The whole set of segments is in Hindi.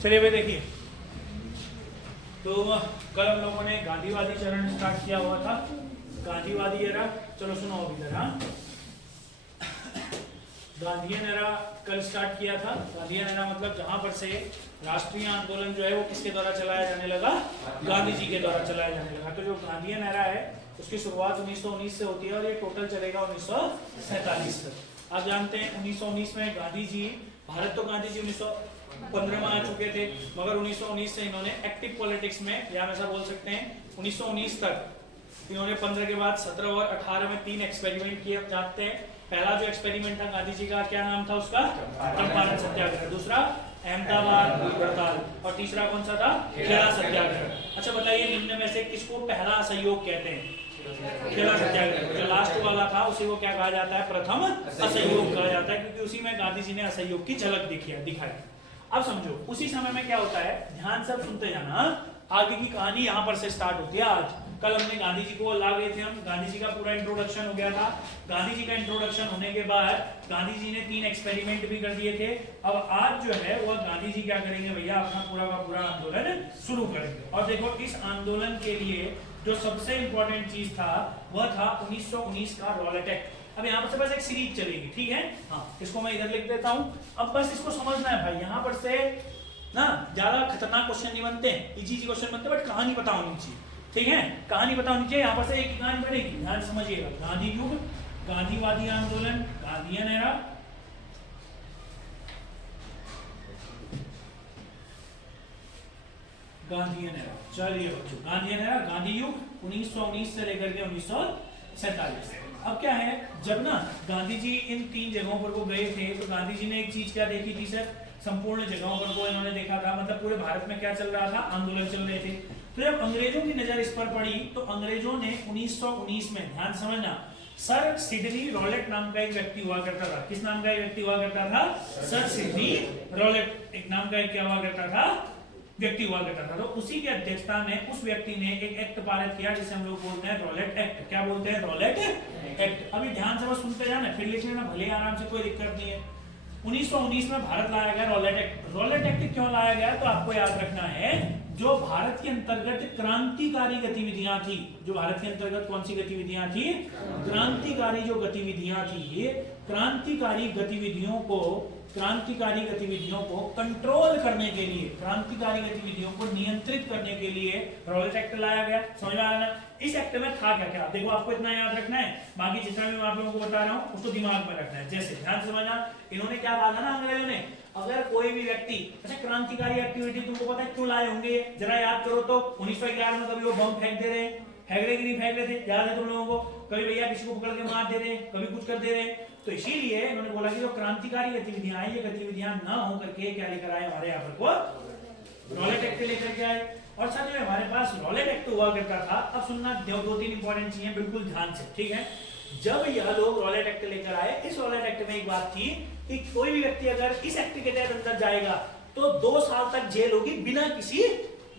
चलिए भाई देखिए, तो कल हम लोगों ने गांधीवादी चरण स्टार्ट किया हुआ था। गांधीवादी एरा, चलो सुनो अभी जरा। गांधीयन एरा कल स्टार्ट किया था। गांधीयन एरा मतलब जहां पर से राष्ट्रीय आंदोलन जो है वो किसके द्वारा चलाया जाने लगा? गांधी जी के द्वारा चलाया जाने लगा। तो जो गांधीयन एरा है उसकी शुरुआत 1919 से होती है और ये टोटल चलेगा 1947 तक। आप जानते हैं 1919 में गांधी जी, भारत तो गांधी जी 1915 में आ चुके थे, मगर 1919 से इन्होंने एक्टिव पॉलिटिक्स में, या हम ऐसा बोल सकते हैं 1919 तक इन्होंने 15 के बाद 17 और 18 में 3 एक्सपेरिमेंट किए जाते हैं। पहला जो एक्सपेरिमेंट था गांधी जी का, क्या नाम था उसका? चंपारण सत्याग्रह। दूसरा अहमदाबाद हड़ताल, और तीसरा कौन सा था? खेड़ा सत्याग्रह। अच्छा बताइए, निम्न में से किसको पहला असहयोग कहते हैं? खेड़ा सत्याग्रह। जो लास्ट वाला था उसी को क्या कहा जाता है? प्रथम असहयोग कहा जाता है, क्योंकि उसी में गांधी जी ने असहयोग की झलक दिखाई। अब समझो उसी समय में क्या होता है, ध्यान से सुनते जाना। आगे की कहानी यहाँ पर से स्टार्ट होती है। आज कल हमने गांधी जी को ला गए थे, हम गांधी जी का पूरा इंट्रोडक्शन हो गया था। गांधी जी का इंट्रोडक्शन होने के बाद गांधी जी ने 3 एक्सपेरिमेंट भी कर दिए थे। अब आज जो है वो गांधी जी क्या करेंगे भैया, अपना पूरा का पूरा आंदोलन शुरू करेंगे। और देखो इस आंदोलन के लिए जो सबसे इंपॉर्टेंट चीज था वह था 1919 का रॉलेट एक्ट। अब यहाँ पर से बस एक सीरीज चलेगी, ठीक है? हाँ, इसको मैं इधर लिख देता हूँ। अब बस इसको समझना है भाई, यहाँ पर से ना ज्यादा खतरनाक क्वेश्चन नहीं बनते हैं, इजी क्वेश्चन बनते हैं, बट कहानी पता होनी चाहिए, ठीक है? कहानी पता होनी चाहिए। यहाँ पर से एक कहानी बनेगी, ध्यान समझिएगा। गांधी युग, गांधीवादी आंदोलन, गांधीयन एरा, गांधीयन एरा। चलिए बच्चों, गांधीयन एरा, गांधी युग 1919 से लेकर के 1947। अब क्या है, जब ना गांधी जी इन 3 जगहों पर को गए थे तो गांधी जी ने एक चीज क्या देखी थी सर? संपूर्ण जगहों पर को इन्होंने देखा था, मतलब पूरे भारत में क्या चल रहा था? आंदोलन चल रहे थे। तो जब अंग्रेजों की नजर इस पर पड़ी तो अंग्रेजों ने 1919 में, ध्यान समझना, सर सिडनी रॉलेट नाम का एक व्यक्ति हुआ करता था। किस नाम का एक व्यक्ति हुआ करता था? सर सिडनी रॉलेट एक नाम का एक क्या हुआ करता था? व्यक्ति हुआ करता था। तो उसी की अध्यक्षता में उस व्यक्ति ने एक एक्ट पारित किया जिसे हम लोग बोलते हैं रॉलेट एक्ट। क्या बोलते हैं? Rowlatt act. अभी ध्यान से बस सुनते जाना, फिर लिख लेना भले आराम से, कोई दिक्कत नहीं है। 1919 में भारत लाया गया रॉलेट एक्ट। रॉलेट एक्ट क्यों लाया गया? तो आपको याद रखना है, जो भारत के अंतर्गत क्रांतिकारी गतिविधियां थी, जो भारत के अंतर्गत कौन सी गतिविधियां थी? क्रांतिकारी जो गतिविधियां थी, क्रांतिकारी गतिविधियों को कंट्रोल करने के लिए, क्रांतिकारी गतिविधियों को नियंत्रित करने के लिए रॉलेट एक्ट लाया गया। समझ में आया? इस एक्ट में था क्या क्या? देखो आपको इतना याद रखना है, बाकी जितना भी मैं आप लोगों को बता रहा हूँ उसको दिमाग में रखना है। जैसे ध्यान समझना, इन्होंने क्या कहा था ना अंग्रेजों ने, अगर कोई भी व्यक्ति, अच्छा क्रांतिकारी एक्टिविटी तुमको पता है क्यों लाए होंगे? जरा याद करो तो 1911 में कभी वो बम फेंक दे रहे, फेंक रहे कि नहीं फेंक रहे थे? याद है तुम लोगों को? कभी भैया किसी को पकड़ के मार दे रहे, कभी कुछ कर दे रहे। तो इसीलिए इन्होंने बोला कि जो क्रांतिकारी गतिविधियां हैं, ये गतिविधियां ना हो करके क्या लेकर आए हमारे यहाँ पर को? रॉलेट एक्ट लेकर के आए। और सर जो हमारे पास रॉलेट एक्ट हुआ करता था, अब सुनना 2-3 इंपॉर्टेंट चीजें बिल्कुल ध्यान से, ठीक है? जब यह लोग रॉलेट एक्ट लेकर आए, इस रॉलेट एक्ट में एक बात थी कि कोई भी व्यक्ति अगर इस एक्ट के तहत अंदर जाएगा तो 2 साल तक जेल होगी बिना किसी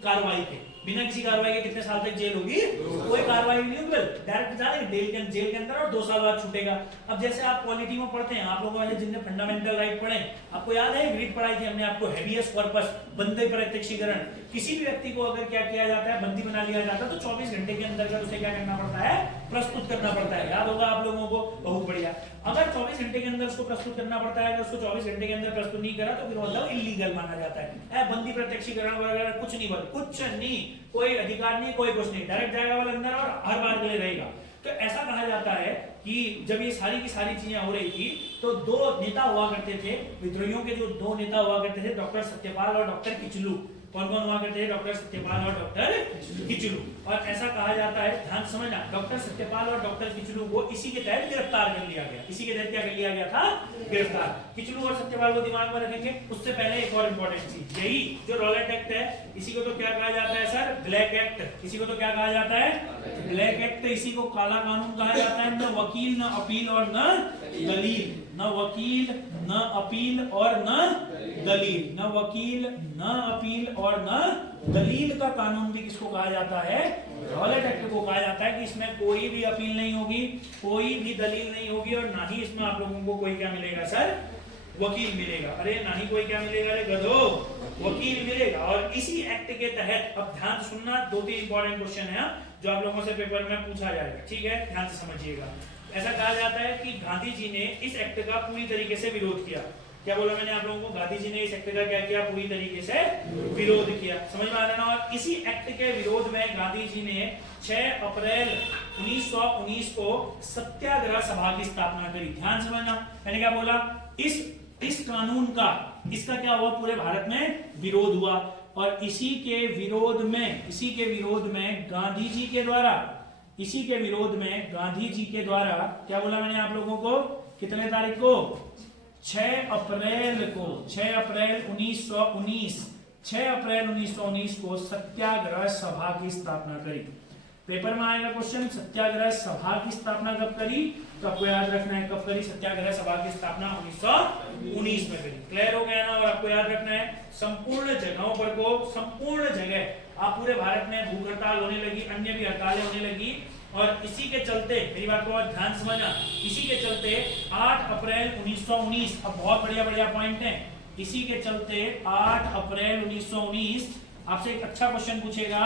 कार्रवाई के। बिना किसी कार्रवाई के कितने साल तक जेल होगी? कोई कार्रवाई नहीं होगी, डायरेक्ट जाएंगे जेल के अंदर और 2 साल बाद छूटेगा। अब जैसे आप पॉलिटी में पढ़ते हैं, आप लोगों ने जिनने फंडामेंटल राइट पढ़े, आपको याद है रीड पढ़ाई थी हमने आपको, हेबियस कॉर्पस, बंदे प्रत्यक्षीकरण। किसी भी व्यक्ति को अगर क्या किया जाता है, बंदी बना लिया जाता है, तो 24 घंटे के अंदर उसे क्या करना पड़ता है? प्रस्तुत करना पड़ता है। याद होगा आप लोगों को? बहुत बढ़िया। अगर 24 घंटे के अंदर उसको प्रस्तुत करना पड़ता है, अगर उसको 24 घंटे के अंदर प्रस्तुत नहीं करा तो फिर मतलब इलीगल माना जाता है। बंदी प्रत्यक्षीकरण वगैरह कुछ नहीं, कुछ नहीं, कोई अधिकार नहीं, कोई कुछ नहीं, डायरेक्ट जाएगा वाला अंदर और हर बार के लिए रहेगा। तो ऐसा कहा जाता है कि जब ये सारी की सारी चीजें हो रही थी तो 2 नेता हुआ करते थे, विद्रोहियों के जो 2 नेता हुआ करते थे, डॉक्टर सत्यपाल और डॉक्टर किचलू। कौन कौन हुआ करते थे? डॉक्टर सत्यपाल और डॉक्टर किचलू। और ऐसा कहा जाता है, ध्यान समझना, डॉक्टर सत्यपाल और डॉक्टर किचलू को इसी के तहत गिरफ्तार कर लिया गया। इसी के तहत क्या कर लिया गया था? गिरफ्तार। किचलू और सत्यपाल को दिमाग में रखेंगे। उससे पहले एक और इंपॉर्टेंट चीज, यही जो रॉलेट एक्ट है, इसी को तो क्या कहा जाता है सर? Black act. इसी को तो क्या कहा जाता है? Black act. इसी को काला कानून कहा जाता है। न वकील, न अपील और न दलील। न वकील, न अपील और न दलील। न वकील, न अपील और न दलील का कानून भी किसको कहा जाता है? रॉलेट एक्ट को कहा जाता है। कि इसमें कोई भी अपील नहीं होगी, कोई भी दलील नहीं होगी, और ना ही इसमें आप लोगों को कोई क्या मिलेगा सर? वकील मिलेगा। अरे नहीं कोई क्या मिलेगा रे गधो, वकील मिलेगा। और इसी एक्ट के तहत, अब ध्यान से सुनना, 2-3 इंपॉर्टेंट क्वेश्चन है जो आप लोगों से पेपर में पूछा जाएगा, ठीक है, ध्यान से समझिएगा। ऐसा कहा जाता है कि गांधी जी ने इस एक्ट का पूरी तरीके से विरोध किया। क्या बोला मैंने आप लोगों को? गांधी जी ने इस एक्ट का क्या किया? पूरी तरीके से विरोध किया। समझ में आ रहा है ना? और इसी एक्ट के विरोध में गांधी जी ने 6 अप्रैल 1919 को सत्याग्रह सभा की स्थापना करी। ध्यान समझना, मैंने क्या बोला? इस कानून का, इसका क्या हुआ? पूरे भारत में विरोध हुआ। और इसी के विरोध में गांधी जी के द्वारा, क्या बोला मैंने आप लोगों को? कितने तारीख को? 6 अप्रैल 1919 को सत्याग्रह सभा की स्थापना करी। पेपर में आएगा क्वेश्चन, सत्याग्रह सभा की स्थापना कब करी? तो आपको याद रखना है कब करी सत्याग्रह सभा की स्थापना? 1919 में करी। क्लियर हो गया ना? और आपको याद रखना है संपूर्ण जगहों पर को, संपूर्ण जगह आप पूरे भारत में भूख हड़ताल होने लगी, अन्य भी हड़तालें होने लगी। और इसी के चलते, मेरी बात को ध्यान समझना, इसी के चलते 8 अप्रैल 1919, अब बहुत बढ़िया पॉइंट है, इसी के चलते 8 अप्रैल 1919 आपसे एक अच्छा क्वेश्चन पूछेगा,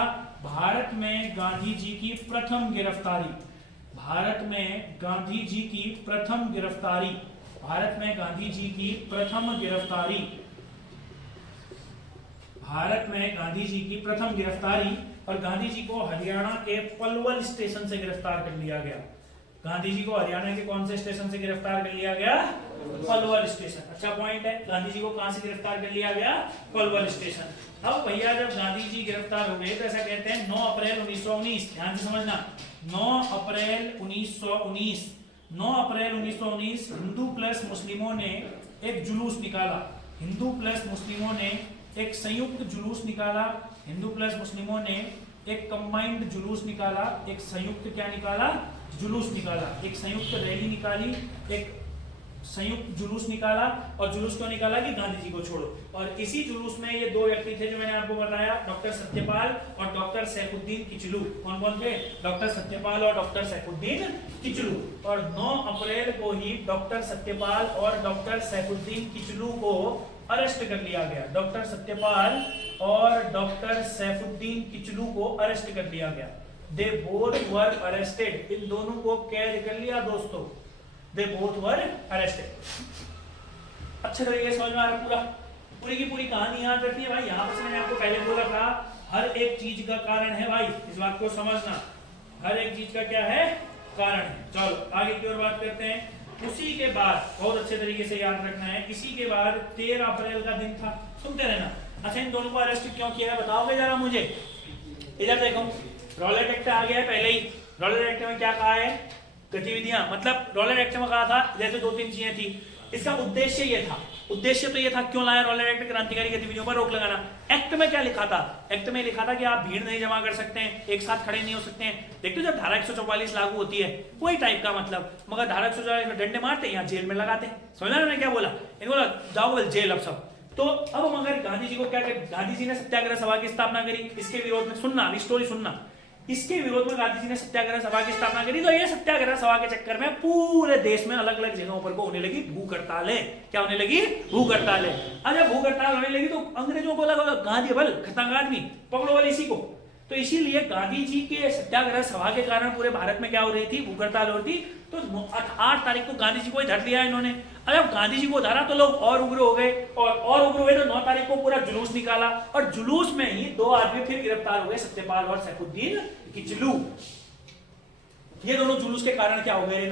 भारत में गांधी जी की प्रथम गिरफ्तारी, और गांधी जी को हरियाणा के पलवल स्टेशन से गिरफ्तार कर लिया गया। गांधी जी को हरियाणा के कौन से स्टेशन से गिरफ्तार कर लिया गया? पलवल स्टेशन। अच्छा पॉइंट है, गांधी जी को कहां से गिरफ्तार कर लिया गया? पलवल स्टेशन। अब भैया जब गांधी जी गिरफ्तार हो गए तो ऐसा कहते हैं 9 अप्रैल 1919, ध्यान से समझना, 9 अप्रैल 1919 हिंदू प्लस मुस्लिमों ने एक जुलूस निकाला, एक संयुक्त जुलूस निकाला, हिंदू प्लस मुस्लिमों ने एक कंबाइंड जुलूस निकाला, एक संयुक्त क्या निकाला? जुलूस निकाला, एक संयुक्त रैली निकाली, एक संयुक्त जुलूस निकाला। और जुलूस क्यों निकाला? कि गांधी जी को छोड़ो। और इसी जुलूस में ये 2 व्यक्ति थे जो मैंने आपको बताया, डॉक्टर सत्यपाल और डॉक्टर सैफुद्दीन किचलू। कौन कौन थे? डॉक्टर सत्यपाल और डॉक्टर सैफुद्दीन किचलू। और 9 अप्रैल को ही डॉक्टर सत्यपाल और डॉक्टर सैफुद्दीन किचलू को अरेस्ट कर लिया गया। डॉक्टर सत्यपाल और डॉक्टर सैफुद्दीन किचलू को अरेस्ट कर लिया गया। दे बोथ वर अरेस्टेड, इन दोनों को कैद कर लिया दोस्तों। They both were arrested. अच्छे तरीके से समझ में आ रहा? पूरी की पूरी कहानी याद रखिए भाई। यहां पर मैंने आपको पहले बोला था, हर एक चीज का कारण है भाई, इस बात को समझना, हर एक चीज का क्या है? कारण है। चलो आगे की ओर बात करते हैं। उसी के बाद, बहुत अच्छे तरीके से याद रखना है, इसी के बाद 13 अप्रैल का दिन था, सुनते रहना। अच्छा इन दोनों को अरेस्ट क्यों किया है बताओगे जरा मुझे? इधर देखो, रॉलेट एक्ट आ गया है पहले ही। रॉलेट एक्ट में क्या कहा है? गतिविधियां, मतलब रॉलेट एक्ट में कहा था जैसे 2-3 चीजें थी। इसका उद्देश्य ये था, क्यों लाया रॉलेट एक्ट? क्रांतिकारी गतिविधियों पर रोक लगाना। एक्ट में क्या लिखा था? एक्ट में लिखा था कि आप भीड़ नहीं जमा कर सकते हैं, एक साथ खड़े नहीं हो सकते हैं। देखते हो जब धारा 144 लागू होती है वही टाइप का मतलब, मगर धारा 144 में डंडे मारते हैं, यहाँ जेल में लगाते हैं। समझना मैंने क्या बोला? इनको बोला जाओ बोल जेल अब सब। तो अब मगर गांधी जी को क्या कर, गांधी जी ने सत्याग्रह सभा की स्थापना करी इसके विरोध में। सुनना स्टोरी सुनना, इसके विरोध में गांधी जी ने सत्याग्रह सभा की स्थापना करी। तो ये सत्याग्रह सभा के चक्कर में पूरे देश में अलग अलग जगहों पर को होने लगी भूख हड़तालें। क्या होने लगी? भूख हड़तालें। अब जब भूख हड़ताल होने लगी तो अंग्रेजों को लगा गांधी बल खतरनाक आदमी, पकड़ो वाले इसी को। तो इसीलिए गांधी जी के सत्याग्रह सभा के कारण पूरे भारत में क्या हो रही थी? भूख हड़ताल हो रही थी। तो 8 तारीख को गांधी जी को धर लिया इन्होंने। अब गांधी जी को धरा तो लोग और उग्र हो गए, और उग्र हुए तो 9 तारीख को पूरा जुलूस निकाला, और जुलूस में ही 2 आदमी फिर गिरफ्तार हो गए, सत्यपाल और सैफुद्दीन किचलू। ये दोनों जुलूस के कारण क्या हो गए?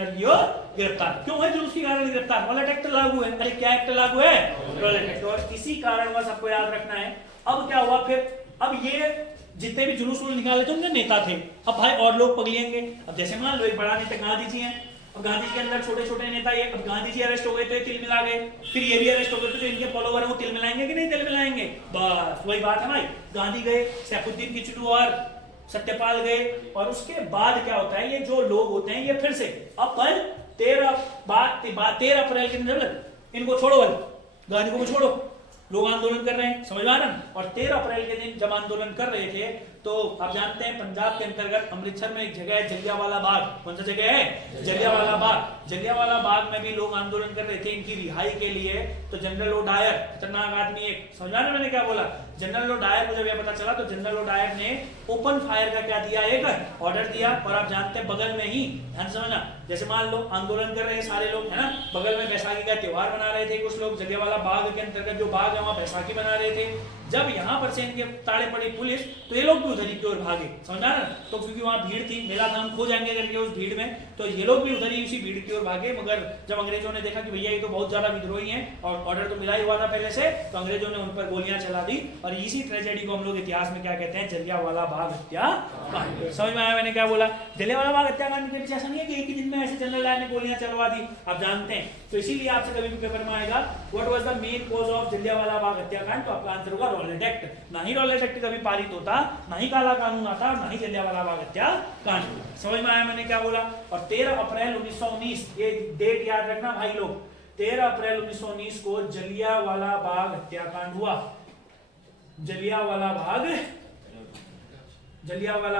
गिरफ्तार। क्यों है जुलूस के कारण गिरफ्तार? रॉलेट एक्ट लागू है। अरे क्या एक्ट लागू है? Rowlatt act. और इसी कारण बस आपको याद रखना है। अब क्या हुआ फिर? अब ये जितने भी जुलूस निकाले थे उनके नेता थे। अब भाई और लोग पगलेंगे। अब जैसे मान लो एक बड़ा नेता गांधी जी हैं, अब गांधी जी के अंदर छोटे छोटे नेता ये, अब गांधी जी अरेस्ट हो गए तो तिल मिला गए, फिर ये भी अरेस्ट हो गए तो जो इनके फॉलोवर है वो तिल मिलाएंगे कि नहीं तिल मिलाएंगे? बस वही बात है भाई। गांधी गए, सैफुद्दीन किचलू और सत्यपाल गए, और उसके बाद क्या होता है? ये जो लोग होते हैं ये फिर से अब 13 अप्रैल के दिन इनको छोड़ो, गांधी को छोड़ो, लोग आंदोलन कर रहे हैं, समझ आ रहा है? और 13 अप्रैल के दिन जब आंदोलन कर रहे थे तो आप जानते हैं पंजाब के अंतर्गत अमृतसर में एक जगह है जलियांवाला बाग। कौन सा जगह है? जलियांवाला बाग। जलियांवाला बाग में भी लोग आंदोलन कर रहे थे इनकी रिहाई के लिए। तो जनरल लो डायर, खतरनाक आदमी एक, समझ रहे मैंने क्या बोला? जनरल लो डायर को जब यह पता चला तो जनरल लो डायर ने ओपन फायर का क्या दिया, एक ऑर्डर दिया। और आप जानते हैं बगल में ही, ध्यान समझना, जैसे मान लो आंदोलन कर रहे हैं सारे लोग, है ना, बगल में बैसाखी का त्योहार मना रहे थे कुछ लोग, जलियांवाला बाग के अंतर्गत जो बाग है वहां बैसाखी मना रहे थे। जब यहाँ पर से इनके ताड़े पड़ी पुलिस तो ये लोग भी उधर ही की ओर भागे, समझा ना? तो क्योंकि वहां भीड़ थी, मेला धाम खो जाएंगे करके उस भीड़ में, तो ये लोग भी उधर ही उसी भीड़ की ओर भागे। मगर जब अंग्रेजों ने देखा कि भैया ये तो बहुत ज्यादा विद्रोही हैं और ऑर्डर तो मिला ही हुआ था पहले से, तो अंग्रेजों ने उन पर गोलियां चला दी। और इसी ट्रेजेडी को हम लोग इतिहास में क्या कहते हैं? जलियांवाला बाग हत्याकांड। समझ में आया मैंने क्या बोला? जलियांवाला बाग हत्याकांड के पीछे ऐसा नहीं है कि एक ही दिन में ऐसे जनरल डायर ने गोलियां चलवा दी, आप जानते हैं। तो इसीलिए आपसे कभी भी पेपर में आएगा what was the main cause of Jallianwala Bagh हत्याकांड, तो आपका आंसर होगा रॉलेट एक्ट। ना ही रॉलेट एक्ट कभी पारित होता, ना ही काला कानून आता, ना ही जलियांवाला बाग हत्याकांड। समझ में आया मैंने क्या बोला? और 13 अप्रैल 1919, ये डेट याद रखना भाई लोग, 13 अप्रैल 1919 को जलियांवाला बाग हत्याकांड हुआ। जलियांवाला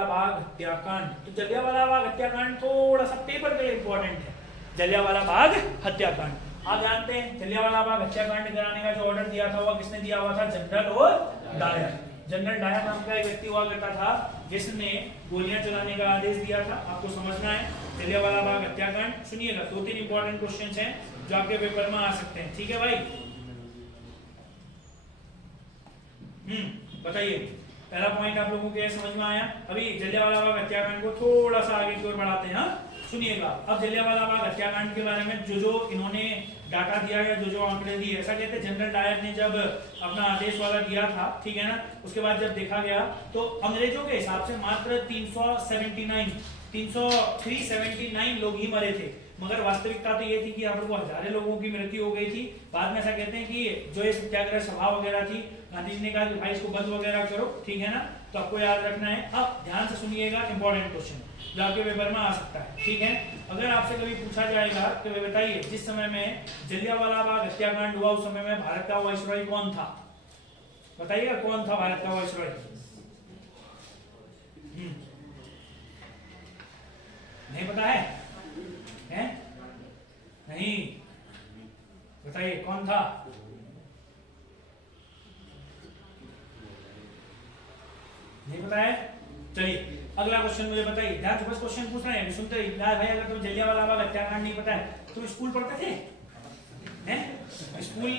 बाग हत्याकांड। तो जलियांवाला बाग हत्याकांड थोड़ा सा पेपर के लिए इंपॉर्टेंट है। जलियांवाला बाग हत्याकांड आप जानते हैं, जलियांवाला बाग हत्याकांड कराने का जो ऑर्डर दिया था वह किसने दिया हुआ था? जनरल और डायर। जनरल डायर नाम का एक व्यक्ति हुआ करता था जिसने गोलियां चलाने का आदेश दिया था। आपको समझना है जलियांवाला बाग हत्याकांड। सुनिएगा, 2-3 इंपॉर्टेंट क्वेश्चंस हैं जो आपके पेपर में आ सकते हैं, ठीक है भाई? बताइए, पहला पॉइंट आप लोगों के समझ में आया? अभी जलियांवाला बाग हत्याकांड को थोड़ा सा आगे की ओर बढ़ाते हैं। सुनिएगा, अब जलियांवाला बाग हत्याकांड के बारे में जो इन्होंने डाटा दिया है, जो आंकड़े दिए, ऐसा कहते हैं जनरल डायर ने जब अपना आदेश वाला दिया था, ठीक है ना, उसके बाद जब देखा गया तो अंग्रेजों के हिसाब से मात्र 379 लोग ही मरे थे। मगर वास्तविकता तो ये थी कि यहाँ पर वो हजारों लोगों की मृत्यु हो गई थी। बाद में ऐसा कहते हैं कि जो ये सत्याग्रह सभा वगैरह थी, गांधी जी ने कहा कि भाई इसको बंद वगैरह करो, ठीक है ना? तो आपको याद रखना है। अब ध्यान से सुनिएगा, इंपॉर्टेंट क्वेश्चन जो आपके पेपर में आ सकता है, ठीक है? अगर आपसे कभी पूछा जाएगा कि बताइए जिस समय में जलियांवाला बाग हत्याकांड हुआ उस समय में भारत का वाइसरॉय कौन था? बताइएगा कौन था भारत का वाइसरॉय? नहीं पता है? हैं? नहीं, बताइए कौन था? नहीं पता है? चलिए अगला क्वेश्चन मुझे बताइए, ध्यान से बस क्वेश्चन पूछ रहे हैं, सुनते रहिए भाई। अगर तुम्हें जलियांवाला बाग हत्याकांड नहीं पता है, तुम स्कूल पढ़ते थे? हैं? स्कूल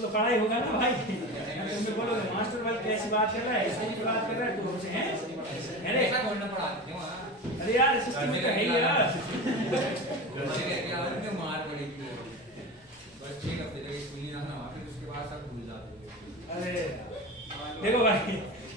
तो पढ़ाई होगा ना भाई। तुम बोलोगे मास्टर भाई कैसी बात कर रहा है, स्कूल की बात कर रहा है, तुम हमसे हैं? अरे यार सिस्टम में तो है ही यार। मार पड़ेगी बस 6 हफ्ते तक स्कूल ही ना फिर उसके बाद सब भूल जाते। अरे देखो भाई,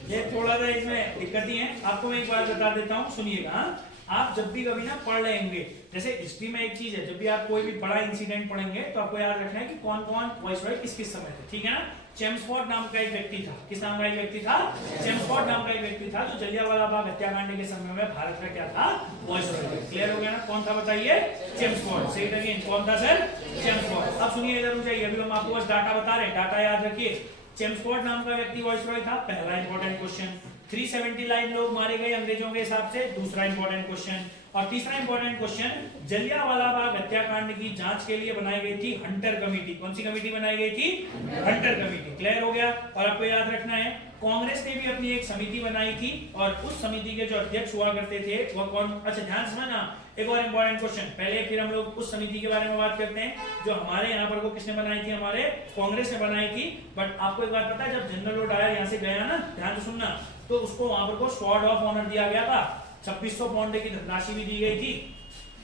ये थोड़ा सा इसमें दिक्कत ही है। आपको मैं एक बात बता देता हूँ, सुनिएगा। आप जब भी कभी ना पढ़ लेंगे, जैसे हिस्ट्री में एक चीज है, जब भी आप कोई भी बड़ा इंसिडेंट पढ़ेंगे तो आपको याद रखना है कि कौन कौन वाइसरॉय किस किस समय थे, ठीक है ना? चेम्सफोर्ड नाम का एक व्यक्ति था। किस नाम का एक व्यक्ति था? चेम्सफोर्ड नाम का एक व्यक्ति था जो जलियांवाला बाग हत्याकांड के समय में भारत का क्या था? वाइसरॉय। क्लियर हो गया ना? कौन था बताइए? चेम्सफोर्ड। से इट अगेन, कौन था सर? चेम्सफोर्ड। अब सुनिए, इधर जाइए, अभी हम आपको बस डाटा बता रहे हैं, डाटा याद रखिए। चेम्सफोर्ड नाम का व्यक्ति वाइसरॉय था, पहला इंपॉर्टेंट क्वेश्चन। 379 लोग मारे गए अंग्रेजों के हिसाब से, दूसरा इंपॉर्टेंट क्वेश्चन। और तीसरा इंपॉर्टेंट क्वेश्चन, जलियांवाला बाग हत्याकांड की जांच के लिए बनाई गई थी हंटर कमेटी। कौन सी कमेटी बनाई गई थी? Hunter committee. क्लियर हो गया? और आपको याद रखना है कांग्रेस ने भी अपनी एक समिति बनाई थी और उस समिति के जो अध्यक्ष हुआ करते थे वो कौन? अच्छा ध्यान से समझना, एक और इंपॉर्टेंट क्वेश्चन, पहले फिर हम लोग उस समिति के बारे में बात करते हैं जो हमारे यहाँ पर वो किसने बनाई थी? हमारे कांग्रेस ने बनाई थी। बट आपको एक बात पता है, जब जनरल डायर यहाँ से गया ना, ध्यान से सुनना, तो उसको वहां पर को स्वॉर्ड ऑफ ऑनर दिया गया था, 2600 पाउंड की धनराशि भी दी गई थी,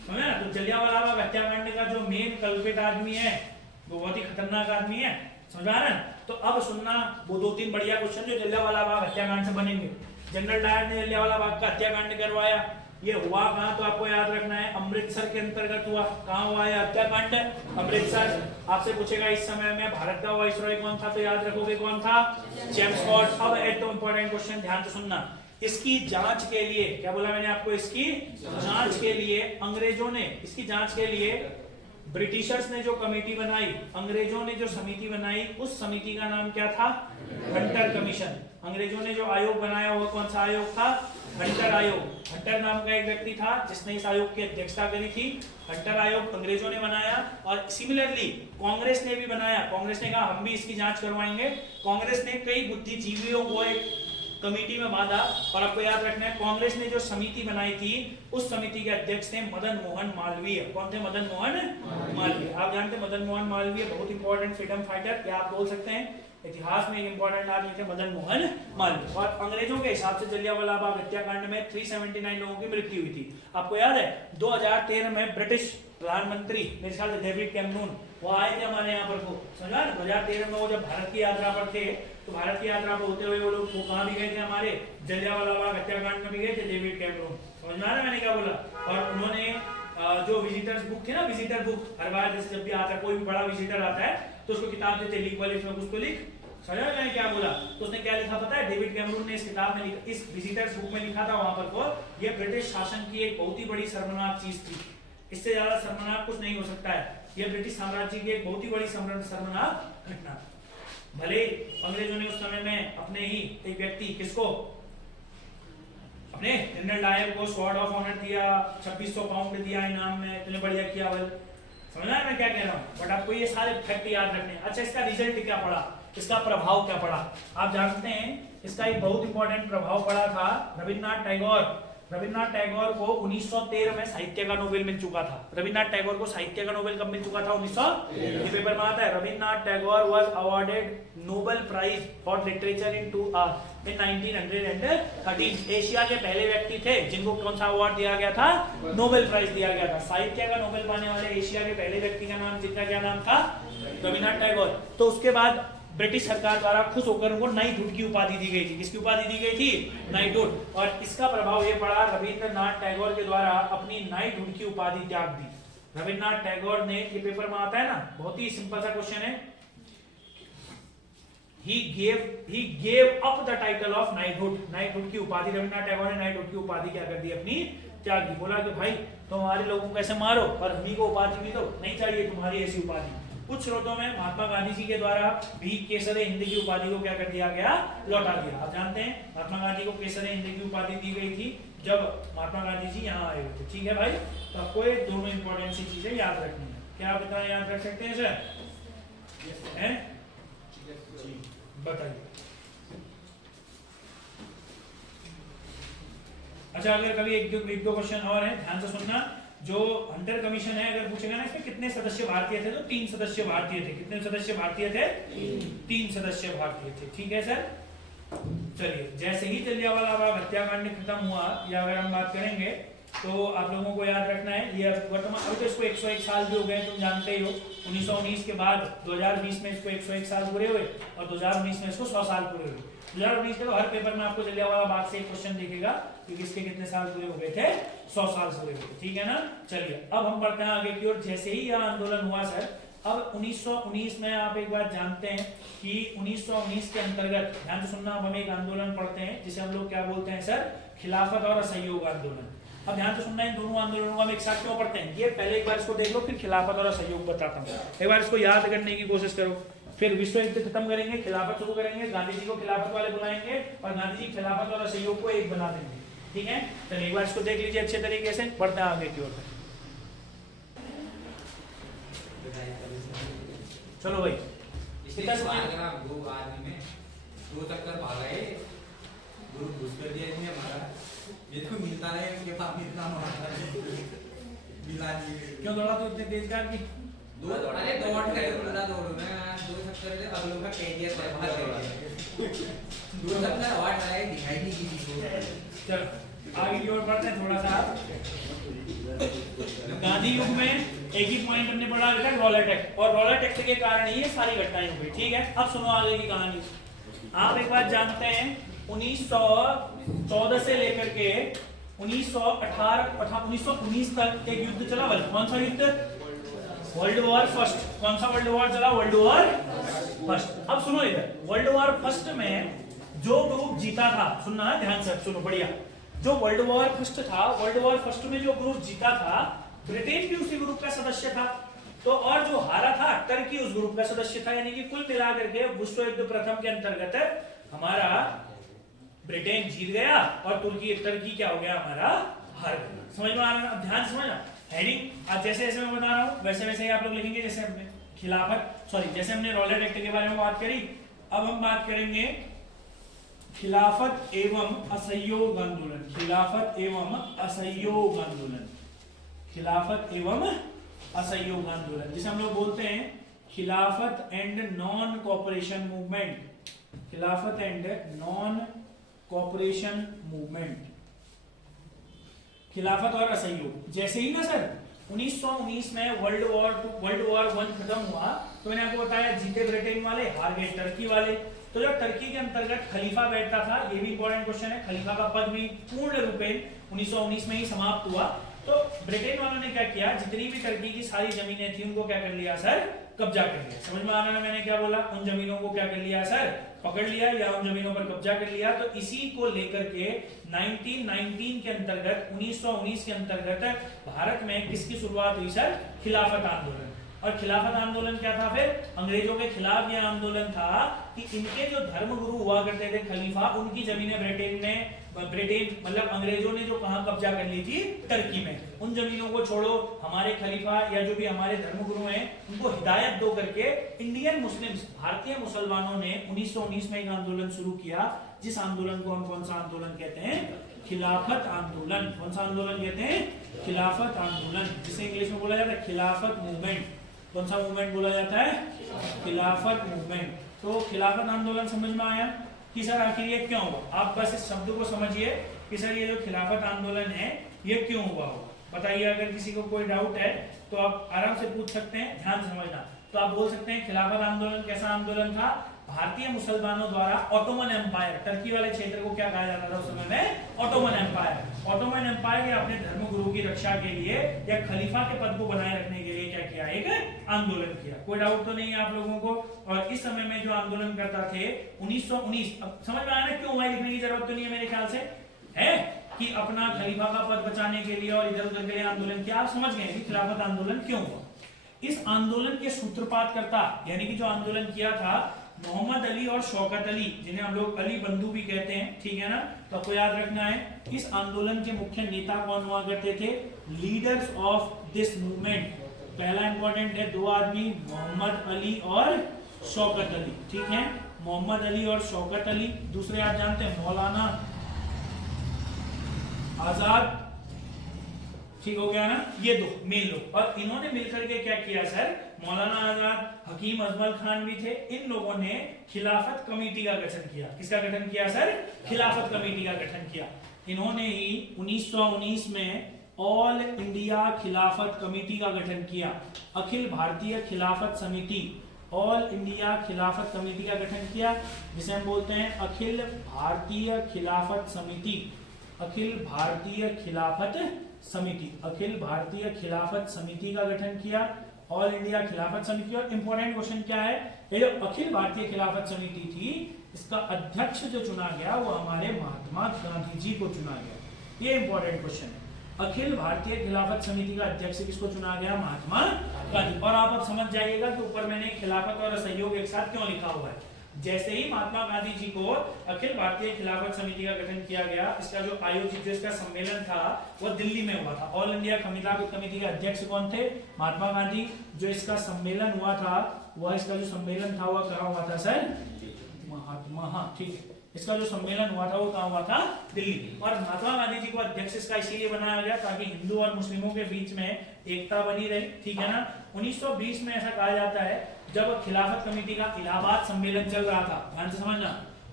समझे ना? तो जलियांवाला बाग हत्याकांड का जो मेन कल्प्रिट आदमी है वो बहुत ही खतरनाक आदमी है, समझ आ रहा है? तो अब सुनना वो 2-3 बढ़िया क्वेश्चन जो जलियांवाला बाग हत्याकांड से बनेंगे। जनरल डायर ने जलियांवाला बाग का हत्याकांड करवाया, ये हुआ कहां? तो आपको याद रखना है अमृतसर के अंतर्गत हुआ। कहां हुआ है हत्याकांड? अमृतसर। आपसे पूछेगा इस समय में भारत का वाइसरॉय कौन था, तो याद रखोगे कौन था? चेम्सफोर्ड। अब एक तो इंपॉर्टेंट क्वेश्चन ध्यान से सुनना, इसकी जांच के लिए, क्या बोला मैंने आपको? इसकी जांच के लिए अंग्रेजों ने, इसकी जांच के लिए ब्रिटिशर्स ने जो कमेटी बनाई, अंग्रेजों ने जो समिति बनाई, उस समिति का नाम क्या था? Hunter commission. अंग्रेजों ने जो आयोग बनाया वो कौन सा आयोग था? हंटर आयोग। हंटर नाम का एक व्यक्ति था जिसने इस आयोग की अध्यक्षता करी थी। हंटर आयोग अंग्रेजों ने बनाया। और सिमिलरली कांग्रेस ने भी बनाया। कांग्रेस ने कहा हम भी इसकी जांच करवाएंगे। कांग्रेस ने कई बुद्धिजीवियों को एक कमेटी में बांधा। और आपको याद रखना है कांग्रेस ने जो समिति बनाई थी उस समिति के अध्यक्ष थे मदन मोहन मालवीय। कौन थे? मदन मोहन मालवीय। आप जानते हैं मदन मोहन मालवीय बहुत इंपॉर्टेंट फ्रीडम फाइटर, क्या आप बोल सकते हैं इतिहास में एक इंपॉर्टेंट आदमी थे मदन मोहन मालवीय। और अंग्रेजों के हिसाब से जलियांवाला बाग हत्याकांड में 379 लोगों की मृत्यु हुई थी। आपको याद है 2013 में ब्रिटिश प्रधानमंत्री मेरे ख्याल से डेविड कैमरून वो आए थे हमारे यहाँ पर, को समझा 2013 में वो जब भारत की यात्रा पर थे, तो भारत की यात्रा पर होते हुए वो लोग कहाँ भी गए थे? हमारे जलियांवाला बाग हत्याकांड में भी गए थे डेविड कैमरून। समझ में आ रहा है मैंने क्या बोला? और उन्होंने जो विजिटर्स बुक थे ना, विजिटर बुक, हर बार जैसे जब भी आता है कोई भी बड़ा विजिटर आता है तो उसको किताब देते लिख वाले, इसमें उसको लिख। समझा मैंने क्या बोला? तो उसने क्या लिखा पता है? डेविड कैमरून ने इस किताब में लिखा, इस विजिटर्स बुक में लिखा था वहां पर को ये ब्रिटिश शासन की एक बहुत ही बड़ी शर्मनाक चीज थी। इससे ज्यादा शर्मनाक कुछ नहीं हो सकता है। ये ब्रिटिश साम्राज्य की एक बहुत ही बड़ी शर्मनाक घटना। भले अंग्रेजों ने उस समय में अपने ही एक व्यक्ति, किसको? अपने जनरल डायर को स्वॉर्ड ऑफ ऑनर दिया, 2600 पाउंड दिया इनाम में। तुमने बढ़िया किया बल। समझ रहा है मैं क्या कह रहा हूँ? बट आपको ये सारे फैक्ट याद रखने। अच्छा, इसका रिजल्ट क्या पड़ा? इसका प्रभाव क्या पड़ा? आप जानते हैं इसका एक बहुत इंपॉर्टेंट प्रभाव पड़ा था रविन्द्रनाथ टैगोर। रविन्द्रनाथ टैगोर को 1913 में साहित्य का नोबेल मिल चुका था। रविन्द्रनाथ टैगोर को साहित्य का नोबेल कब मिल चुका था? 1913। ये पेपर में आता है Rabindranath Tagore was awarded Nobel prize for literature in 1913। Asia के पहले व्यक्ति थे जिनको कौन सा अवार्ड दिया गया था? नोबेल प्राइज दिया गया था। साहित्य का नोबेल पाने वाले एशिया के पहले व्यक्ति का नाम, जिनका क्या नाम था? रविन्द्रनाथ टैगोर। तो उसके बाद ब्रिटिश सरकार द्वारा खुश होकर उनको नाइटहुड की उपाधि दी गई थी। किसकी उपाधि दी गई थी? नाइटहुड। और इसका प्रभाव ये पड़ा रविन्द्रनाथ टैगोर के द्वारा अपनी नाइटहुड की उपाधि त्याग दी। रविन्द्रनाथ टैगोर ने, ये पेपर में आता है ना, बहुत ही सिंपल सा क्वेश्चन है, he gave up the title of knighthood। Knighthood की उपाधि रविन्द्रनाथ टैगोर ने नाइटहुड की उपाधि क्या कर दी? अपनी त्याग दी। बोला कि भाई तुम हमारे लोगों को ऐसे मारो और हम ही को उपाधि भी दो, नहीं चाहिए तुम्हारी ऐसी उपाधि। कुछ स्रोतों में महात्मा गांधी जी के द्वारा भी केसर हिंद की उपाधि को क्या कर दिया गया? लौटा दिया। आप जानते हैं महात्मा गांधी को केसर हिंद की उपाधि दी गई थी जब महात्मा गांधी जी यहाँ आए हुए थे। ठीक है भाई, तो आपको ये दोनों इंपॉर्टेंट सी चीजें याद रखनी है। क्या आप इतना याद रख सकते हैं सर? हैं? बताइए। अच्छा, अगर कभी एक दो क्वेश्चन और है, ध्यान से सुनना। जो हंटर कमीशन है अगर पूछेगा ना इसमें कितने सदस्य भारतीय थे, तो 3 सदस्य भारतीय थे। कितने सदस्य भारतीय थे? 3 सदस्य भारतीय थे। ठीक है सर, चलिए। जैसे ही जलियांवाला बाग हत्याकांड खत्म हुआ, या अगर हम बात करेंगे तो आप लोगों को याद रखना है ये वर्तमान, अभी तो इसको 101 साल भी हो गए, तुम जानते ही हो। 1919 के बाद 2020 में इसको 101 साल पूरे हुए और 2019 में इसको 100 साल पूरे हुए। 2019 में हर पेपर में आपको जलियांवाला बाग से एक क्वेश्चन दिखेगा कि किसके कितने साल पूरे हो गए थे? 100 साल पूरे हुए। ठीक है ना? चलिए अब हम बढ़ते हैं आगे की ओर। जैसे ही यह आंदोलन हुआ सर, अब 1919 में आप एक बात जानते हैं कि 1919 के अंतर्गत, ध्यान से सुनना, अब हम एक आंदोलन पढ़ते हैं जिसे हम लोग क्या बोलते हैं सर? खिलाफत और असहयोग आंदोलन। अब ध्यान से सुनना, इन दोनों आंदोलनों को हम एक साथ क्यों पढ़ते हैं ये पहले एक बार इसको देख लो, फिर खिलाफत और असहयोग बताता हूँ। एक बार इसको याद करने की कोशिश करो। फिर विश्व युद्ध खत्म करेंगे, खिलाफत शुरू करेंगे, गांधी जी को खिलाफत वाले बुलाएंगे और गांधी जी खिलाफत और असहयोग को एक बना देंगे। ठीक है, चलिए एक बार इसको देख लीजिए अच्छे तरीके से। बढ़ते हैं आगे की ओर। चलो भाई, इसलिए दो आदमी में 2 चक्कर भागे, ग्रुप घुस कर दिया इसने हमारा। ये तो मिलता है उसके पास इतना मारता है, मिला नहीं। क्यों दौड़ा तू इतने तेज कार की? अरे दौड़ गए, उल्टा दौड़ो ना, 2 चक्कर ले, अब लोग का केजीएफ है बाहर गए। 2 चक्कर हवा डाले, दिखाई नहीं की। चलो आगे की ओर बढ़ते हैं थोड़ा सा। गांधी युग में एक ही पॉइंट हमने पढ़ा था, रॉलेट एक्ट, और रॉलेट एक्ट के कारण ही ये सारी घटनाएं हो गई। ठीक है, अब सुनो आगे की कहानी। आप एक बात जानते हैं 1914 से लेकर के 1919 तक एक युद्ध चला। कौन सा युद्ध? World war first. कौन सा वर्ल्ड वॉर चला? World war first. अब सुनो इधर, वर्ल्ड वॉर फर्स्ट में जो ग्रुप जीता था, सुनना ध्यान से सुनो बढ़िया, जो वर्ल्ड वॉर फर्स्ट था, वर्ल्ड वॉर फर्स्ट में जो ग्रुप जीता था, ब्रिटेन भी उसी ग्रुप का सदस्य था। तो और जो हारा था टर्की उस ग्रुप का सदस्य था, यानी कि कुल मिलाकर के विश्व युद्ध प्रथम के अंतर्गत हमारा ब्रिटेन जीत गया और टर्की क्या हो गया, हमारा हार गया। समझ में आ रहा है? अब ध्यान से समझना, हेडिंग आज जैसे जैसे मैं बता रहा हूं वैसे वैसे ही आप लोग लिखेंगे। जैसे हमने जैसे हमने रॉलेट एक्ट के बारे में बात करी, अब हम बात करेंगे खिलाफत एवं असहयोग आंदोलन। खिलाफत एवं असहयोग आंदोलन, खिलाफत एवं असहयोग आंदोलन, जिसे हम लोग बोलते हैं खिलाफत एंड नॉन कोऑपरेशन मूवमेंट। खिलाफत एंड नॉन कोऑपरेशन मूवमेंट, खिलाफत और असहयोग। जैसे ही ना सर 1919 में वर्ल्ड वॉर 1 खत्म हुआ, तो मैंने आपको बताया जीते ब्रिटेन वाले, हार गए टर्की वाले। तो जब टर्की के अंतर्गत खलीफा बैठता था, ये भी इंपॉर्टेंट क्वेश्चन है, खलीफा का पद भी पूर्ण रूपेण 1919 में ही समाप्त हुआ। तो ब्रिटेन वालों ने क्या किया, जितनी भी टर्की की सारी जमीनें थी उनको क्या कर लिया सर, कब्जा कर लिया। समझ में आ रहा है मैंने क्या बोला, उन जमीनों को क्या कर लिया सर, पकड़ लिया या उन जमीनों पर कब्जा कर लिया। तो इसी को लेकर के 1919 के अंतर्गत 1919 के अंतर्गत भारत में किसकी शुरुआत हुई सर, खिलाफत आंदोलन। और खिलाफत आंदोलन क्या था, फिर अंग्रेजों के खिलाफ यह आंदोलन था कि इनके जो धर्मगुरु हुआ करते थे खलीफा, उनकी जमीनें ब्रिटेन मतलब अंग्रेजों ने जो कहां कब्जा कर ली थी, टर्की में। उन जमीनों को छोड़ो, हमारे खलीफा या जो भी हमारे धर्मगुरु हैं उनको हिदायत दो करके इंडियन मुस्लिम्स, भारतीय मुसलमानों ने 1919 में एक आंदोलन शुरू किया, जिस आंदोलन को हम कौन सा आंदोलन कहते हैं, खिलाफत आंदोलन। कौन सा आंदोलन कहते हैं, खिलाफत आंदोलन, जिसे इंग्लिश में बोला जाता है खिलाफत मूवमेंट। कौन सा मूवमेंट बोला जाता है, खिलाफत मूवमेंट। तो खिलाफत आंदोलन समझ में आया कि सर आखिर ये क्यों हुआ। आप बस इस शब्द को समझिए कि सर ये जो खिलाफत आंदोलन है ये क्यों हुआ होगा, बताइए। अगर किसी को कोई डाउट है तो आप आराम से पूछ सकते हैं, ध्यान से समझना। तो आप बोल सकते हैं खिलाफत आंदोलन कैसा आंदोलन था, भारतीय मुसलमानों द्वारा ऑटोमन एम्पायर, टर्की वाले क्षेत्र को क्या कहा जाता था उस समय में, ऑटोमन एम्पायर। ऑटोमन एम्पायर ने अपने धर्मगुरु की रक्षा के लिए या खलीफा के पद को बनाए रखने के लिए क्या किया, एक आंदोलन किया। कोई डाउट तो नहीं है आप लोगों को। और इस समय में जो आंदोलन करता थे 1919, अब समझ में आया क्यों हुआ, लिखने की जरूरत तो नहीं है मेरे ख्याल से, है कि अपना खलीफा का पद बचाने के लिए और इधर उधर के लिए आंदोलन किया। आप समझ गए कि खिलाफत आंदोलन क्यों हुआ। इस आंदोलन के सूत्रपातकर्ता यानी कि जो आंदोलन किया था मोहम्मद अली और शौकत अली, जिन्हें हम लोग अली बंधु भी कहते हैं, ठीक है ना। तो आपको याद रखना है इस आंदोलन के मुख्य नेता कौन हुआ करते थे, लीडर्स ऑफ दिस मूवमेंट। पहला इंपॉर्टेंट है, दो आदमी मोहम्मद अली और शौकत अली, ठीक है, मोहम्मद अली और शौकत अली। दूसरे आप जानते हैं मौलाना आजाद, ठीक हो गया ना, ये दो मेन लोग। और इन्होंने मिलकर के क्या किया सर, मौलाना आजाद, हकीम अजमल खान भी थे, इन लोगों ने खिलाफत कमेटी का गठन किया। किसका गठन किया सर, खिलाफत कमेटी का गठन किया। इन्होंने ही 1919 में ऑल इंडिया खिलाफत कमेटी का गठन किया, अखिल भारतीय खिलाफत समिति, ऑल इंडिया खिलाफत कमेटी का गठन किया, जिसे हम बोलते हैं अखिल भारतीय खिलाफत समिति। अखिल भारतीय खिलाफत समिति, अखिल भारतीय खिलाफत समिति का गठन किया, ऑल इंडिया खिलाफत समिति। और इंपॉर्टेंट क्वेश्चन क्या है, ये जो अखिल भारतीय खिलाफत समिति थी, इसका अध्यक्ष जो चुना गया वो हमारे महात्मा गांधी जी को चुना गया। ये इंपॉर्टेंट क्वेश्चन है, अखिल भारतीय खिलाफत समिति का अध्यक्ष किसको चुना गया, महात्मा गांधी। और आप अब समझ जाइएगा कि ऊपर मैंने खिलाफत और असहयोग एक साथ क्यों लिखा हुआ है। जैसे ही महात्मा गांधी जी को अखिल भारतीय खिलाफत समिति का गठन किया गया, इसका जो आयोजित जो इसका सम्मेलन था वो दिल्ली में हुआ था। ऑल इंडिया खिलाफत कमेटी के अध्यक्ष कौन थे, महात्मा गांधी। जो इसका सम्मेलन हुआ था वह, इसका जो सम्मेलन था वह कहाँ हुआ था सर, महात्मा, हाँ ठीक है, इसका जो सम्मेलन हुआ था वो कहाँ हुआ था, दिल्ली। और महात्मा गांधी जी को अध्यक्ष इसका इसीलिए बनाया गया ताकि हिंदू और मुस्लिमों के बीच में एकता बनी रही, ठीक है ना। 1920 में ऐसा कहा जाता है जब खिलाफत कमेटी का इलाहाबाद सम्मेलन चल रहा था, ध्यान से समझना,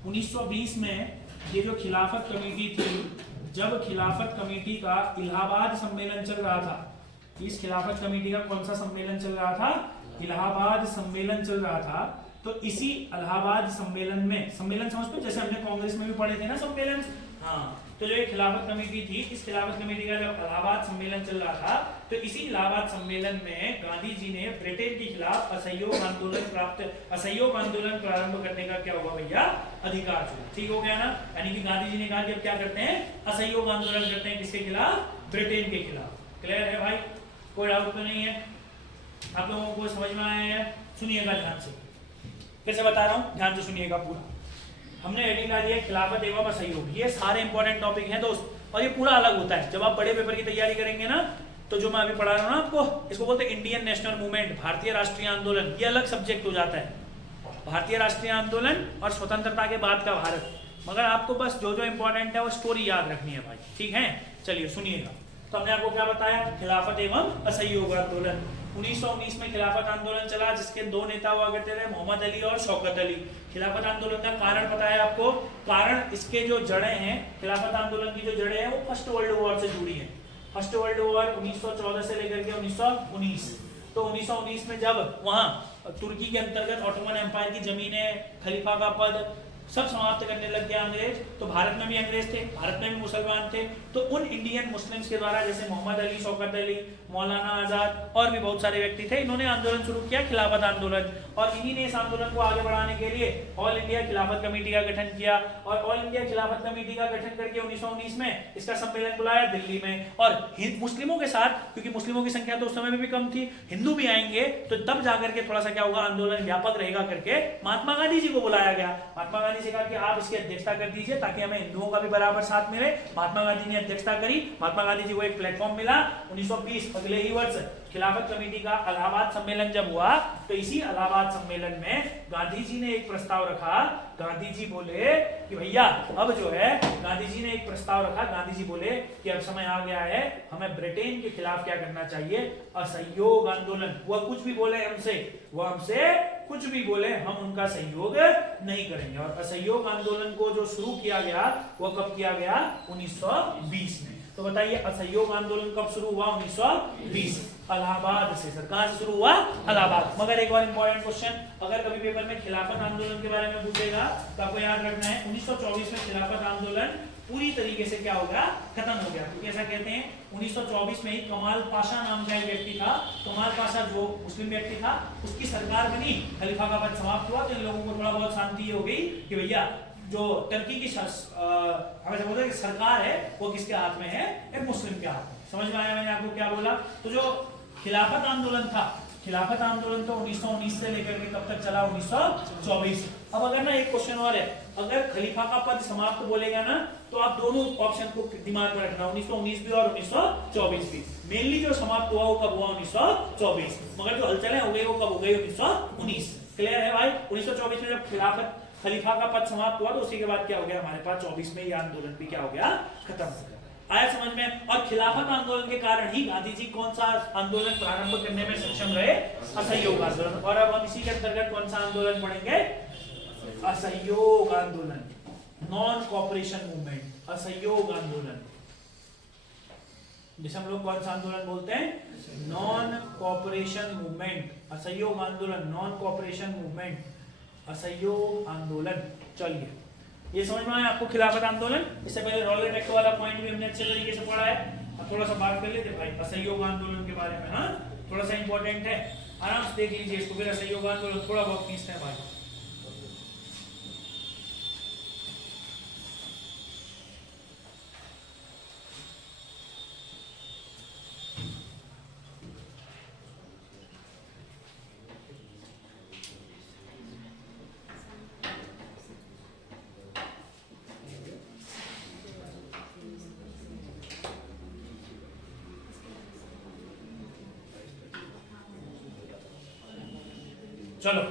1920 में ये जो खिलाफत कमेटी थी, जब खिलाफत कमेटी का इलाहाबाद सम्मेलन चल रहा था, इस खिलाफत कमेटी का कौन सा सम्मेलन चल रहा था, इलाहाबाद सम्मेलन चल रहा था। तो इसी इलाहाबाद सम्मेलन में, सम्मेलन समझते हो जैसे हमने कांग्रेस में भी पढ़े थे ना सम्मेलन, हाँ, तो जो ये खिलाफत कमेटी थी, इस खिलाफत कमेटी का जब इलाहाबाद सम्मेलन चल रहा था, तो इसी इलाहाबाद सम्मेलन में गांधी जी ने ब्रिटेन के खिलाफ असहयोग आंदोलन प्रारंभ करने का क्या हुआ भैया, अधिकार चुना। ठीक हो गया ना, यानी कि गांधी जी ने कहा कि अब क्या करते हैं, असहयोग आंदोलन करते हैं, किसके खिलाफ, ब्रिटेन के खिलाफ। क्लियर है भाई, कोई डाउट तो नहीं है। आप लोगों को समझ में आया है? सुनिएगा ध्यान से, फिर से बता रहा हूँ, ध्यान से सुनिएगा पूरा। हमने हेडिंग डाली है खिलाफत एवं असहयोग। ये सारे इंपॉर्टेंट टॉपिक हैं दोस्त, और ये पूरा अलग होता है। जब आप बड़े पेपर की तैयारी करेंगे ना, तो जो मैं अभी पढ़ा रहा हूँ ना आपको, इसको बोलते हैं इंडियन नेशनल मूवमेंट, भारतीय राष्ट्रीय आंदोलन। ये अलग सब्जेक्ट हो जाता है, भारतीय राष्ट्रीय आंदोलन और स्वतंत्रता के बाद का भारत। मगर आपको बस जो जो इंपॉर्टेंट है वो स्टोरी याद रखनी है भाई, ठीक है? चलिए सुनिएगा। तो हमने आपको क्या बताया, खिलाफत एवं असहयोग आंदोलन। 1919 में खिलाफत आंदोलन चला, जिसके दो नेता हुआ करते थे, मोहम्मद अली और शौकत अली। खिलाफत आंदोलन का कारण पता है आपको? कारण इसके जो जड़ें हैं, खिलाफत आंदोलन की जो जड़ें हैं वो फर्स्ट वर्ल्ड वॉर से जुड़ी है। फर्स्ट वर्ल्ड वॉर 1914 से लेकर के 1919। तो 1919 में जब वहां तुर्की के अंतर्गत ऑटोमन एम्पायर की जमीनें, खलीफा का पद सब समाप्त करने लग गया अंग्रेज, तो भारत में भी अंग्रेज थे, भारत में भी मुसलमान थे। तो उन इंडियन मुस्लिम्स के द्वारा, जैसे मोहम्मद अली, शौकत अली, मौलाना आजाद और भी बहुत सारे व्यक्ति थे, इन्होंने आंदोलन शुरू किया, खिलाफत आंदोलन। और इन्हीं ने इस आंदोलन को आगे बढ़ाने के लिए ऑल इंडिया खिलाफत कमेटी का गठन किया। और ऑल इंडिया खिलाफत कमेटी का गठन करके 1919 में इसका सम्मेलन बुलाया दिल्ली में। और मुस्लिमों के साथ, क्योंकि मुस्लिमों की संख्या तो उस समय में भी कम थी, हिंदू भी आएंगे, तो तब जाकर के थोड़ा सा क्या होगा, आंदोलन व्यापक रहेगा करके महात्मा गांधी जी को बुलाया गया। महात्मा गांधी से कहा कि आप इसकी अध्यक्षता कर दीजिए ताकि हमें हिंदुओं का भी बराबर साथ मिले। महात्मा गांधी ने अध्यक्षता करी, महात्मा गांधी जी को एक प्लेटफॉर्म मिला। 1920 अगले ही वर्ष खिलाफत कमेटी का इलाहाबाद सम्मेलन जब हुआ, तो इसी इलाहाबाद सम्मेलन में गांधी जी ने एक प्रस्ताव रखा। गांधी जी बोले कि भैया अब जो है, गांधी जी ने एक प्रस्ताव रखा, गांधी जी बोले कि अब समय आ गया है, हमें ब्रिटेन के खिलाफ क्या करना चाहिए, असहयोग आंदोलन। वह कुछ भी बोले हमसे, वह हमसे कुछ भी बोले, हम उनका सहयोग नहीं करेंगे। और असहयोग आंदोलन को जो शुरू किया गया, वह कब किया गया, 1920 में। तो बताइए असहयोग आंदोलन कब शुरू हुआ, 1920 इलाहाबाद से। सर कहां से शुरू हुआ, इलाहाबाद। मगर एक और इंपॉर्टेंट क्वेश्चन, अगर कभी पेपर में खिलाफत आंदोलन के बारे में पूछेगा तो आपको याद रखना है 1924 में खिलाफत आंदोलन पूरी तरीके से क्या हो गया, खत्म हो गया। क्योंकि ऐसा कहते हैं 1924 में ही कमाल पाशा नाम का एक व्यक्ति था, कमाल पाशा जो मुस्लिम व्यक्ति था, उसकी सरकार बनी, खलीफा का पद समाप्त हुआ। तो इन लोगों को थोड़ा बहुत शांति हो गई कि भैया जो टर्की की सरकार है वो किसके हाथ में है, एक मुस्लिम के हाथ में। समझ में आया मैंने आपको क्या बोला? तो जो खिलाफत आंदोलन था, खिलाफत आंदोलन तो 1919 से लेकर के कब तक चला, 1924। अब अगर ना एक क्वेश्चन और है, अगर खलीफा का पद समाप्त बोलेगा ना, तो आप दोनों ऑप्शन को दिमाग में रखना, 1919 भी और 1924 भी। मेनली जो समाप्त हुआ वो कब हुआ, 1924। मगर जो हलचलें हो गई वो कब हो गई, 1919। क्लियर है भाई? 1924 में जब खिलाफत खलीफा का पद समाप्त हुआ, तो उसी के बाद क्या हो गया हमारे पास, 24 में ये आंदोलन भी क्या हो गया, खत्म हो गया। आया समझ में? और खिलाफत आंदोलन के कारण ही गांधी जी कौन सा आंदोलन प्रारंभ करने में सक्षम रहे, असहयोग आंदोलन। और अब हम इसी के अंतर्गत कौन सा आंदोलन पढ़ेंगे, असहयोग आंदोलन, नॉन कॉपरेशन मूवमेंट, असहयोग आंदोलन, जिसे हम लोग कौन सा आंदोलन बोलते हैं, नॉन कॉपरेशन मूवमेंट, असहयोग आंदोलन, नॉन कॉपरेशन मूवमेंट, असहयोग आंदोलन। चलिए ये समझ में आया आपको खिलाफत आंदोलन? इससे पहले रॉलेट एक्ट वाला पॉइंट भी हमने अच्छे तरीके से पढ़ा है। अब थोड़ा सा बात कर लेते भाई असहयोग आंदोलन के बारे में। हाँ थोड़ा सा इंपॉर्टेंट है, आराम से देख लीजिए इसको। फिर असहयोग आंदोलन थोड़ा बहुत खींचते हैं भाई। चलो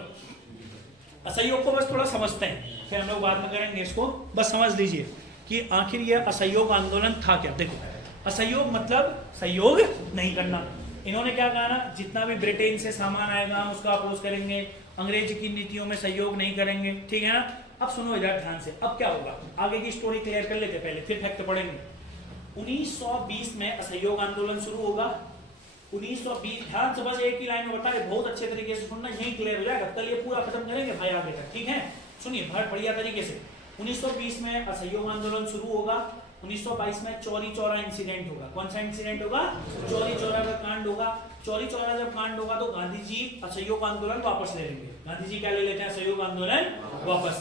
असहयोग को बस थोड़ा समझते हैं, फिर हम लोग बाद में करेंगे इसको। बस समझ लीजिए कि आखिर ये असहयोग आंदोलन था क्या। देखो असहयोग मतलब सहयोग नहीं करना। इन्होंने क्या कहा ना, जितना भी ब्रिटेन से सामान आएगा हम उसका अपोज करेंगे, अंग्रेज की नीतियों में सहयोग नहीं करेंगे, ठीक है ना। अब सुनो इधर ध्यान से, अब क्या होगा, आगे की स्टोरी क्लियर कर लेते पहले, फिर फैक्ट पढ़ेंगे। 1920 में असहयोग आंदोलन शुरू होगा। 1920 ध्यान से बस एक ही लाइन में बता रहे, बहुत अच्छे तरीके से सुनना, यही क्लियर हो जाएगा। कल ये पूरा खत्म करेंगे भाई आगे तक, ठीक है। सुनिए बहुत बढ़िया तरीके से। 1920 में असहयोग आंदोलन शुरू होगा। 1922 में चौरी चौरा इंसिडेंट होगा। कौन सा इंसिडेंट होगा, चौरी चौरा का कांड होगा। चौरी चौरा जब कांड होगा तो गांधी जी असहयोग आंदोलन वापस ले लेंगे। गांधी जी क्या ले लेते हैं, असहयोग आंदोलन वापस।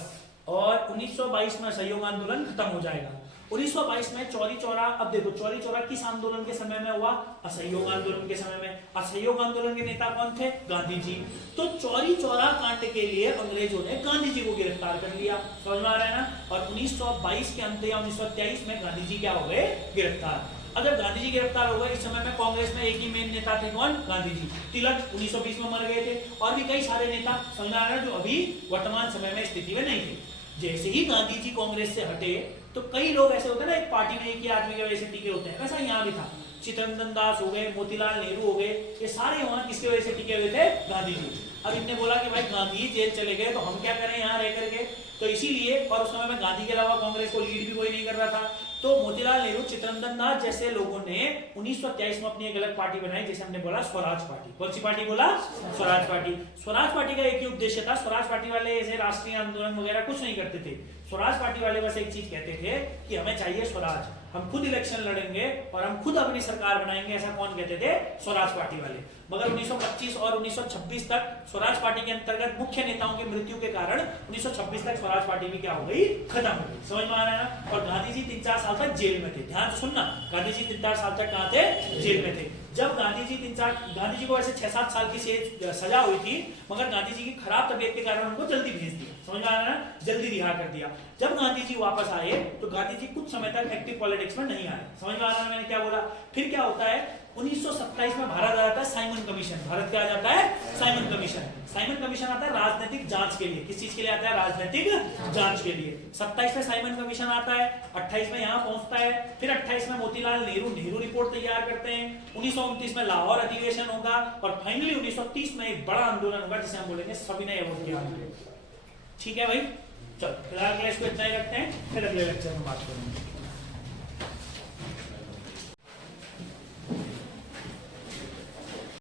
और 1922 में असहयोग आंदोलन खत्म हो जाएगा। 1922 में चौरी चौरा, अब देखो चौरी चौरा किस आंदोलन के समय में हुआ? असहयोग आंदोलन के समय में। असहयोग आंदोलन के नेता कौन थे? गांधी जी। तो चौरी चौरा कांड के लिए अंग्रेजों ने गांधी जी को गिरफ्तार कर लिया, समझ में आ रहा है ना। और 1922 के अंत या 1923 में गांधी जी क्या हो गए? गिरफ्तार। अगर गांधी जी गिरफ्तार हो गए, इस समय में कांग्रेस में एक ही मेन नेता थे, कौन? गांधी जी। तिलक 1920 में मर गए थे, और भी कई सारे नेता, समझ में आ रहा है, जो अभी वर्तमान समय में स्थिति में नहीं थे। जैसे ही गांधी जी कांग्रेस से हटे तो कई लोग ऐसे होते हैं ना, एक पार्टी में एक ही आदमी की वजह से टिके होते हैं, वैसा यहाँ भी था। चित्तरंजन दास हो गए, मोतीलाल नेहरू हो गए, ये सारे वहां किसकी वजह से टिके हुए थे? गांधी जी। अब इनने बोला कि भाई गांधी जेल चले गए तो हम क्या करें यहाँ रह करके, तो इसीलिए, और उस समय में गांधी के अलावा कांग्रेस को लीड भी कोई नहीं कर रहा था, तो मोतीलाल नेहरू, चित्तरंजन दास जैसे लोगों ने 1923 में अपनी एक अलग पार्टी बनाई, जैसे हमने बोला स्वराज पार्टी। कौन सी पार्टी बोला? स्वराज पार्टी। स्वराज पार्टी का एक ही उद्देश्य था। स्वराज पार्टी वाले ऐसे राष्ट्रीय आंदोलन वगैरह कुछ नहीं करते थे। स्वराज पार्टी वाले बस एक चीज कहते थे कि हमें चाहिए स्वराज, हम खुद इलेक्शन लड़ेंगे और हम खुद अपनी सरकार बनाएंगे, ऐसा कौन कहते थे? स्वराज पार्टी वाले। मगर 1925 और 1926 तक स्वराज पार्टी के अंतर्गत मुख्य नेताओं की मृत्यु के कारण 1926 तक स्वराज पार्टी भी क्या हो गई? खत्म हो गई, समझ में आ रहा है ना। और गांधी जी 3-4 साल तक जेल में थे। ध्यान से सुनना, गांधी जी 3-4 साल तक कहां थे? जेल में थे। जब गांधी जी को ऐसे 6-7 साल की सजा हुई थी, मगर गांधी जी की खराब तबीयत के कारण उनको जल्दी भेज दिया, समझ में आ रहा है ना, जल्दी रिहा कर दिया। जब गांधी जी वापस आए तो गांधी जी कुछ समय तक एक्टिव पॉलिटिक्स में नहीं आए, समझ में आ रहा है मैंने क्या बोला। फिर क्या होता है, 1927 में भारत आ जाता है साइमन कमीशन। भारत क्या आ जाता है? Simon commission. साइमन कमीशन आता है राजनीतिक जांच के लिए। किस चीज के लिए आता है? राजनीतिक जांच के लिए। 27 में साइमन कमीशन आता है, 28 में यहाँ पहुंचता है, फिर 28 में मोतीलाल नेहरू रिपोर्ट तैयार करते हैं, 1929 में लाहौर अधिवेशन होगा, और फाइनली 1930 में एक बड़ा आंदोलन होगा जिसे हम बोलेंगे सविनय अवज्ञा आंदोलन। ठीक है भाई, चलो फिलहाल क्लास को इतना ही रखते हैं, फिर अगले लेक्चर में बात करेंगे।